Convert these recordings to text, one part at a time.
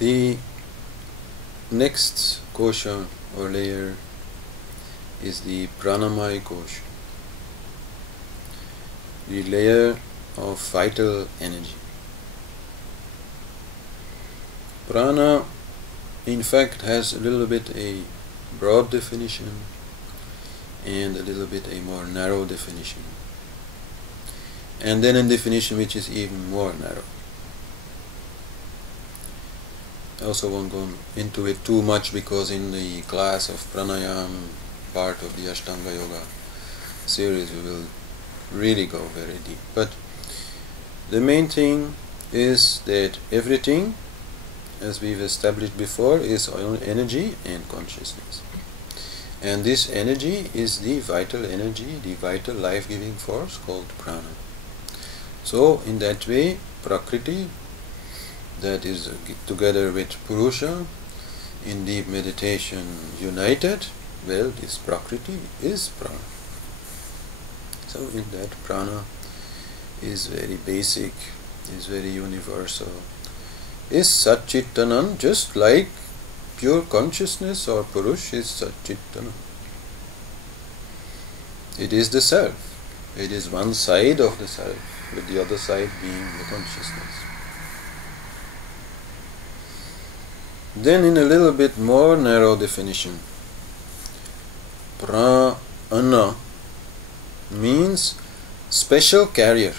The next kosha or layer is the pranamaya kosha, the layer of vital energy. Prana in fact has a little bit a broad definition and a little bit a more narrow definition, and then a definition which is even more narrow. I also won't go into it too much because in the class of pranayam part of the Ashtanga Yoga series we will really go very deep. But the main thing is that everything, as we've established before, is energy and consciousness. And this energy is the vital energy, the vital life-giving force called prana. So in that way, Prakriti, that is together with Purusha in deep meditation united, well, this Prakriti is prana. So in that, prana is very basic, is very universal, is Satchitanand, just like pure consciousness or Purush is Satchitanand. It is the self. It is one side of the self, with the other side being the consciousness. Then in a little bit more narrow definition, Prana means special carrier.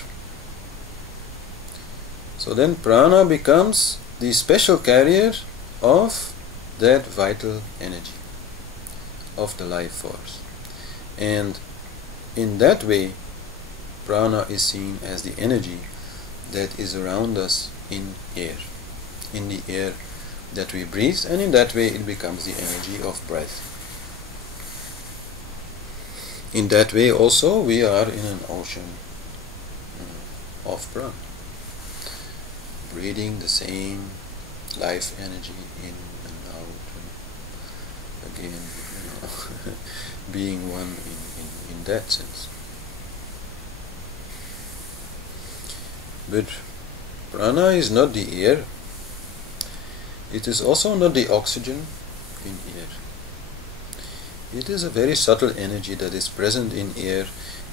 So then prana becomes the special carrier of that vital energy, of the life force. And in that way, prana is seen as the energy that is around us in air, in the air that we breathe, and in that way it becomes the energy of breath. In that way also we are in an ocean of prana, breathing the same life energy in and out, and again, being one in that sense. But prana is not the air. It is also not the oxygen in air. It is a very subtle energy that is present in air,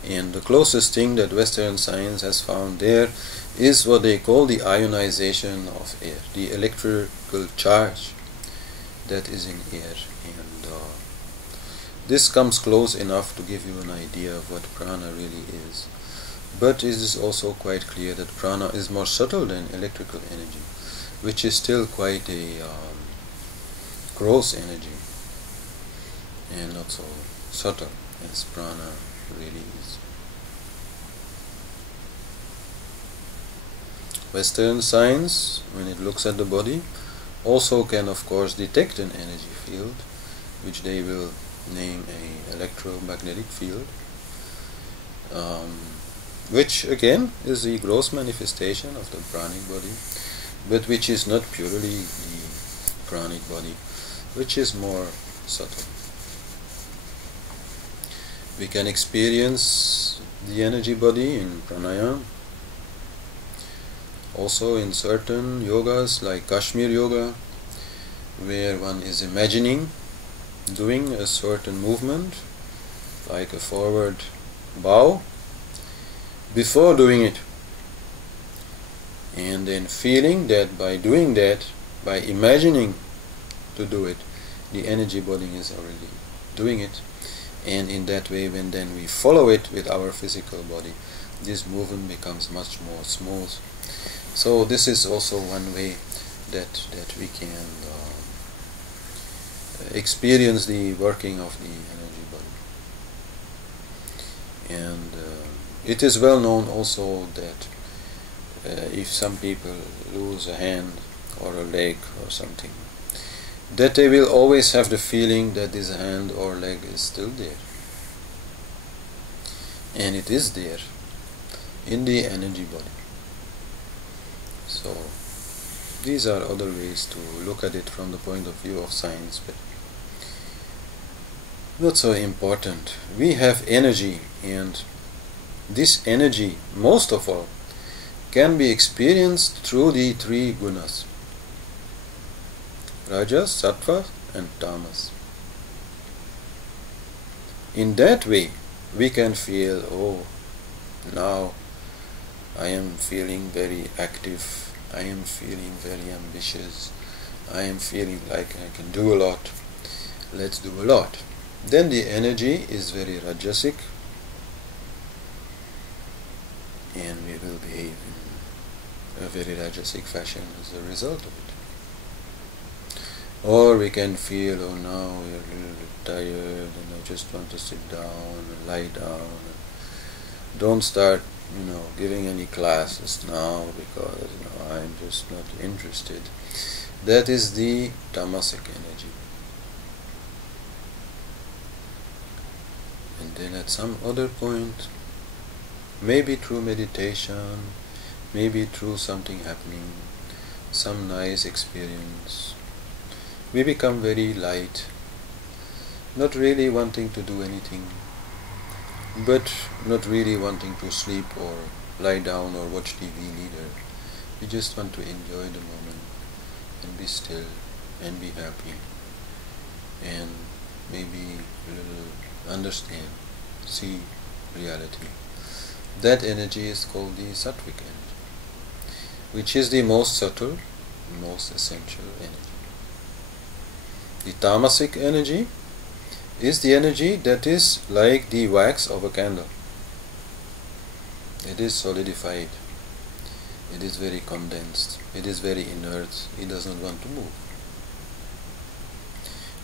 and the closest thing that Western science has found there is what they call the ionization of air, the electrical charge that is in air. And this comes close enough to give you an idea of what prana really is. But it is also quite clear that prana is more subtle than electrical energy, which is still quite a gross energy and not so subtle as prana really is. Western science, when it looks at the body, also can of course detect an energy field, which they will name an electromagnetic field, which again is the gross manifestation of the pranic body, but which is not purely the pranic body, which is more subtle. We can experience the energy body in pranayama, also in certain yogas like Kashmir yoga, where one is imagining doing a certain movement, like a forward bow, before doing it, and then feeling that by doing that, by imagining to do it, the energy body is already doing it, and in that way, when then we follow it with our physical body, this movement becomes much more smooth. So this is also one way that we can experience the working of the energy body. And it is well known also that if some people lose a hand or a leg or something, that they will always have the feeling that this hand or leg is still there. And it is there in the energy body. So these are other ways to look at it from the point of view of science, but not so important. We have energy, and this energy, most of all, can be experienced through the three gunas. Rajas, Sattva and Tamas. In that way, we can feel, oh, now I am feeling very active, I am feeling very ambitious, I am feeling like I can do a lot, let's do a lot. Then the energy is very Rajasic, and we will behave in a very Rajasic fashion as a result of it. Or we can feel, oh, now we are a little bit tired and I just want to sit down and lie down. And don't start, giving any classes now because, I'm just not interested. That is the tamasic energy. And then at some other point, maybe through meditation, maybe through something happening, some nice experience, we become very light, not really wanting to do anything, but not really wanting to sleep or lie down or watch TV neither. We just want to enjoy the moment and be still and be happy and maybe a little understand, see reality. That energy is called the sattvic energy, which is the most subtle, most essential energy. The tamasic energy is the energy that is like the wax of a candle. It is solidified, it is very condensed, it is very inert, it doesn't want to move.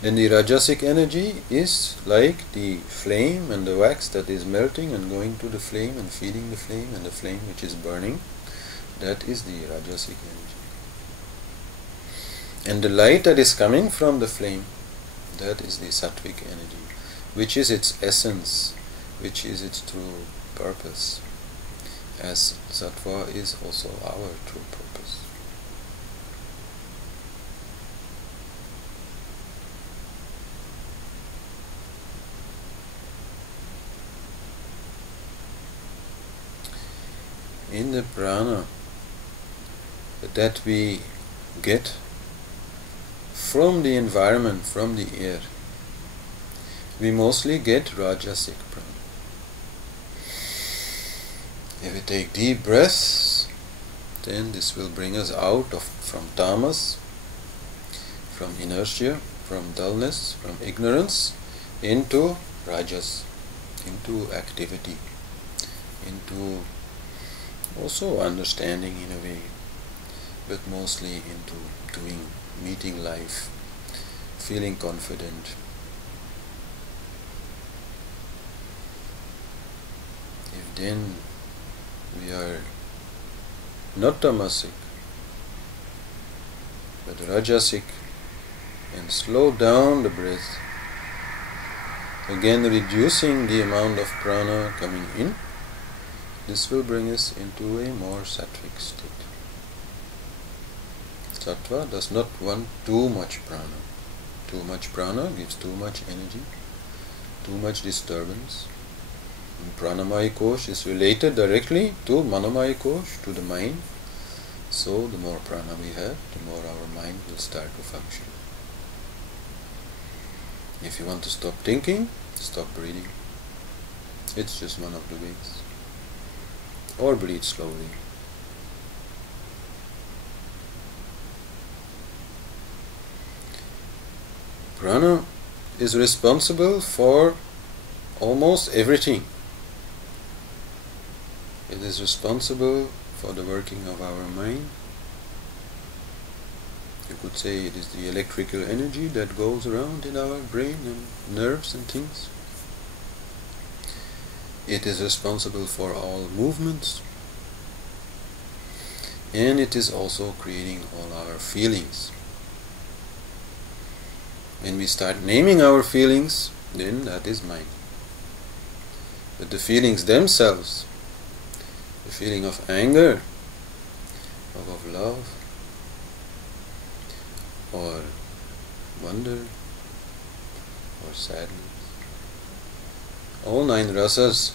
Then the rajasic energy is like the flame and the wax that is melting and going to the flame and feeding the flame, and the flame which is burning. That is the rajasic energy. And the light that is coming from the flame, that is the sattvic energy, which is its essence, which is its true purpose, as sattva is also our true purpose. In the prana that we get from the environment, from the air, we mostly get rajasic prana. If we take deep breaths, then this will bring us out from tamas, from inertia, from dullness, from ignorance, into rajas, into activity, into also understanding in a way, but mostly into doing, meeting life, feeling confident. If then we are not tamasic but rajasic and slow down the breath, again reducing the amount of prana coming in, this will bring us into a more sattvic state. Sattva does not want too much prana. Too much prana gives too much energy, too much disturbance. And pranamaya kosh is related directly to manamaya kosh, to the mind. So the more prana we have, the more our mind will start to function. If you want to stop thinking, stop breathing. It's just one of the ways. Or breathe slowly. Prana is responsible for almost everything. It is responsible for the working of our mind. You could say it is the electrical energy that goes around in our brain and nerves and things. It is responsible for all movements, and it is also creating all our feelings. When we start naming our feelings, then that is mind. But the feelings themselves, the feeling of anger, or of love, or wonder, or sadness, all 9 rasas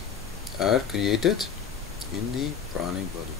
are created in the pranic body.